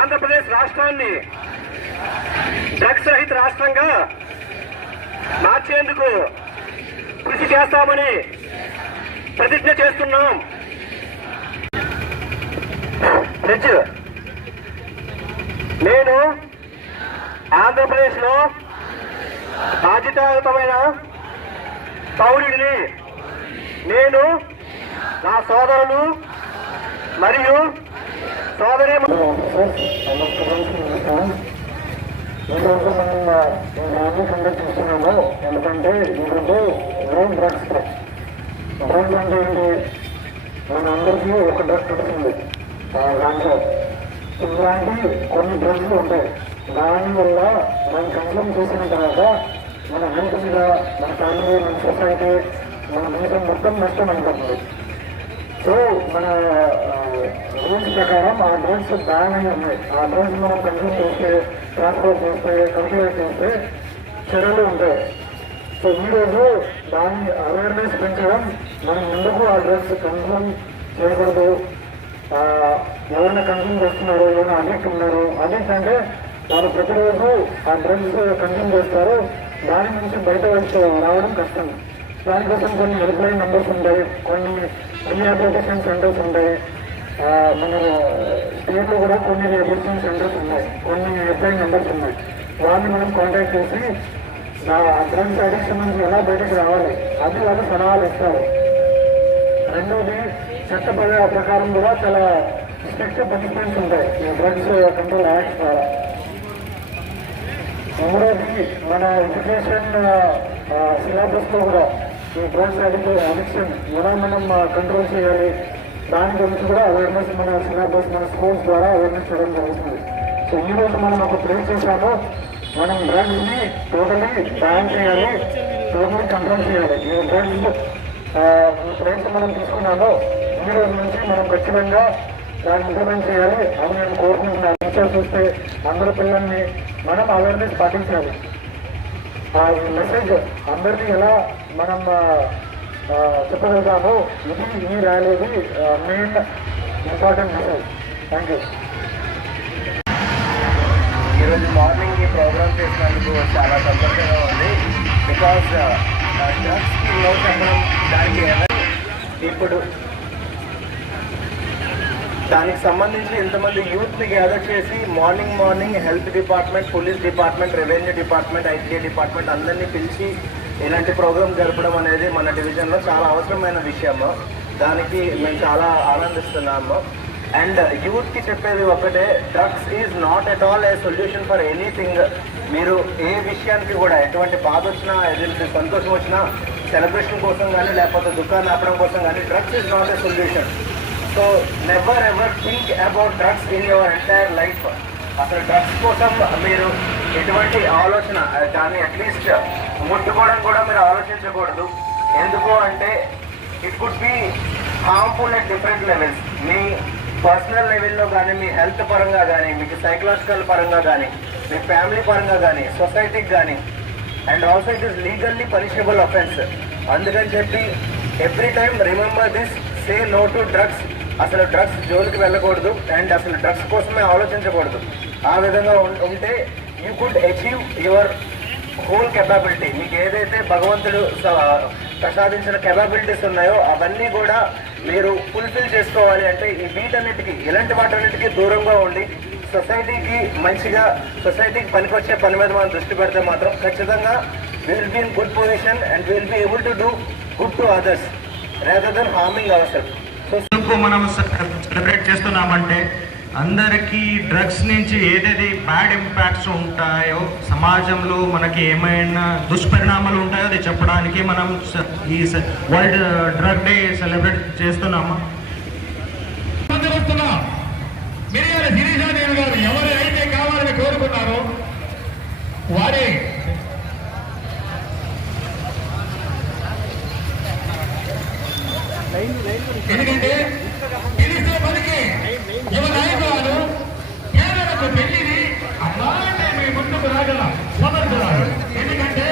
ఆంధ్రప్రదేశ్ రాష్ట్రాన్ని డ్రగ్స్ రహిత రాష్ట్రంగా మార్చేందుకు కృషి చేస్తామని ప్రతిజ్ఞ చేస్తున్నాం. ఫ్రిడ్జ్ నేను ఆంధ్రప్రదేశ్లో బాధ్యతాయుతమైన పౌరుడిని. నేను నా సోదరులు మరియు సోదరి ఈరోజు మనం ఈ కండక్ట్ చేస్తున్నాము ఎందుకంటే ఈరోజు డ్రోన్ డ్రగ్స్ డ్రోన్ అంటే ఏంటి మన అందరికీ ఒక డ్రగ్ పడుతుంది దాంట్లో ఇలాంటి కొన్ని డ్రగ్స్ ఉంటాయి దానివల్ల మనం కన్సూమ్ చేసిన తర్వాత మన హెల్త్ మీద మన ఫ్యామిలీ మన సొసైటీ మన దేశం మొత్తం నష్టం అయిపోతుంది. మన రూల్స్ ప్రకారం ఆ డ్రగ్స్ బ్యాన్ అయి ఉన్నాయి ఆ డ్రగ్స్ మనం కంట్రోల్ చేస్తే ట్రాన్స్పోర్ట్ చేస్తే కంప్లీట్ చేస్తే చర్యలు ఉంటాయి. సో ఈరోజు దాని అవేర్నెస్ పెంచడం మనం ఎందుకు ఆ డ్రగ్స్ కన్సూమ్ చేయకూడదు? ఎవరైనా కన్సూమ్ చేస్తున్నారు ఎవరైనా అడిక్ట్ ఉన్నారు అడిక్ట్ అంటే వాళ్ళు ప్రతిరోజు ఆ డ్రగ్స్ కన్సూమ్ చేస్తారు. దాని నుంచి బయట వచ్చి రావడం కష్టం. దానికోసం కొన్ని హెల్ప్లైన్ నెంబర్స్ ఉంటాయి కొన్ని రీహాబిలిటేషన్ సెంటర్స్ ఉంటాయి. మన స్టేట్లో కూడా కొన్ని రిజిస్ట్రేషన్ సెంటర్స్ ఉన్నాయి. కొన్ని హెల్ప్లైన్ నెంబర్స్ ఉన్నాయి. వాళ్ళని మనం కాంటాక్ట్ చేసి నా డ్రగ్స్ అడిక్షన్ నుంచి ఎలా బయటకు రావాలి? అది వాళ్ళు సలహాలు ఇస్తారు. రెండోది చట్ట ప్రకారం కూడా చాలా స్ట్రిక్ట్ పనిష్మెంట్స్ ఉంటాయి. డ్రగ్స్ కంట్రోల్ యాక్ట్ ద్వారా. మూడోది మన ఎడ్యుకేషన్ సిలబస్లో కూడా ఈ డ్రగ్స్ అడిక్ట్ అడిక్షన్ ఎలా మనం కంట్రోల్ చేయాలి దాని గురించి కూడా అవేర్నెస్ మన సిలబస్ మన స్కూల్స్ ద్వారా అవేర్నెస్ చేయడం జరుగుతుంది. సో ఈ రోజు మనం ఒక ప్లేస్ చేశాము. మనం డ్రగ్స్ని టోటలీ బ్యాన్ చేయాలి టోటలీ కంట్రోల్ చేయాలి. ఈ డ్రగ్స్ ప్లేస్ మనం తీసుకున్నాము. ఈ రోజు నుంచి మనం ఖచ్చితంగా దాన్ని ఇంప్లిమెంట్ చేయాలి అని నేను కోరుకుంటున్నాను టీచర్స్ చూస్తే అందరూ పిల్లల్ని మనం అవేర్నెస్ పాటించాలి. ఆ మెసేజ్ అందరినీ ఎలా మనం చెప్పగలుగుతామో ఆ, ఇది ఈ ర్యాలీది main important message thank you ఈరోజు మార్నింగ్ ఈ ప్రోగ్రామ్ చేసినందుకు చాలా సంతోషంగా ఉంది. బికాస్ డ్రగ్స్కి నో చెప్పడం దానికి ఇప్పుడు దానికి సంబంధించి ఇంతమంది యూత్ని గ్యాదర్ చేసి morning morning health department police department revenue department ITI department అందరినీ పిలిచి ఇలాంటి ప్రోగ్రామ్ జరపడం అనేది మన డివిజన్లో చాలా అవసరమైన విషయము. దానికి మేము చాలా ఆనందిస్తున్నాము. అండ్ యూత్కి చెప్పేది ఒకటే drugs is not at all a solution for anything మీరు ఏ విషయానికి కూడా ఎటువంటి బాధ వచ్చినా ఎటువంటి సంతోషం వచ్చినా సెలబ్రేషన్ కోసం కానీ లేకపోతే దుకాణం ఆపడం కోసం కానీ drugs is not a solution so never ever think about drugs in your entire life అసలు డ్రగ్స్ కోసం మీరు ఎటువంటి ఆలోచన దాన్ని అట్లీస్ట్ ముట్టుకోవడం కూడా మీరు ఆలోచించకూడదు. ఎందుకు అంటే it could be harmful at different levels me personal లెవెల్లో కానీ మీ హెల్త్ పరంగా కానీ మీకు సైకలాజికల్ పరంగా కానీ మీ ఫ్యామిలీ పరంగా కానీ సొసైటీకి కానీ and also it is legally punishable offence అందుకని చెప్పి every time remember this say no to drugs అసలు డ్రగ్స్ జోలికి వెళ్ళకూడదు అండ్ అసలు డ్రగ్స్ కోసమే ఆలోచించకూడదు. ఆ విధంగా ఉం- ఉంటే you could achieve your whole capability మీకు ఏదైతే భగవంతుడు స- ప్రసాదించిన కెపాబిలిటీస్ ఉన్నాయో అవన్నీ కూడా మీరు ఫుల్ఫిల్ చేసుకోవాలి అంటే ఈ వీటన్నిటికీ ఇలాంటి వాటన్నిటికీ దూరంగా ఉండి సొసైటీకి మంచిగా సొసైటీకి పనికొచ్చే పని మీద మనం దృష్టి పెడితే మాత్రం ఖచ్చితంగా will be in good position and will be able to do good to others rather than harming అవసరం మనం సెలబ్రేట్ చేస్తున్నామంటే అందరికీ డ్రగ్స్ నుంచి ఏదేది బ్యాడ్ ఇంపాక్ట్స్ ఉంటాయో సమాజంలో మనకి ఏమైనా దుష్పరిణామాలు ఉంటాయో అది చెప్పడానికి మనం ఈ వరల్డ్ డ్రగ్ డే సెలబ్రేట్ చేస్తున్నాము? పొందవస్తున్నా మిరియాల గారు ఎవరు అయితే కావాలని కోరుకున్నారో వారే ఎందుకంటే పిలిస్తే పలికి యువ నాయకురాలు పేదలకు పెళ్ళిని అలాంటి మీ ముందుకు రాగల సమర్థరాలు. ఎందుకంటే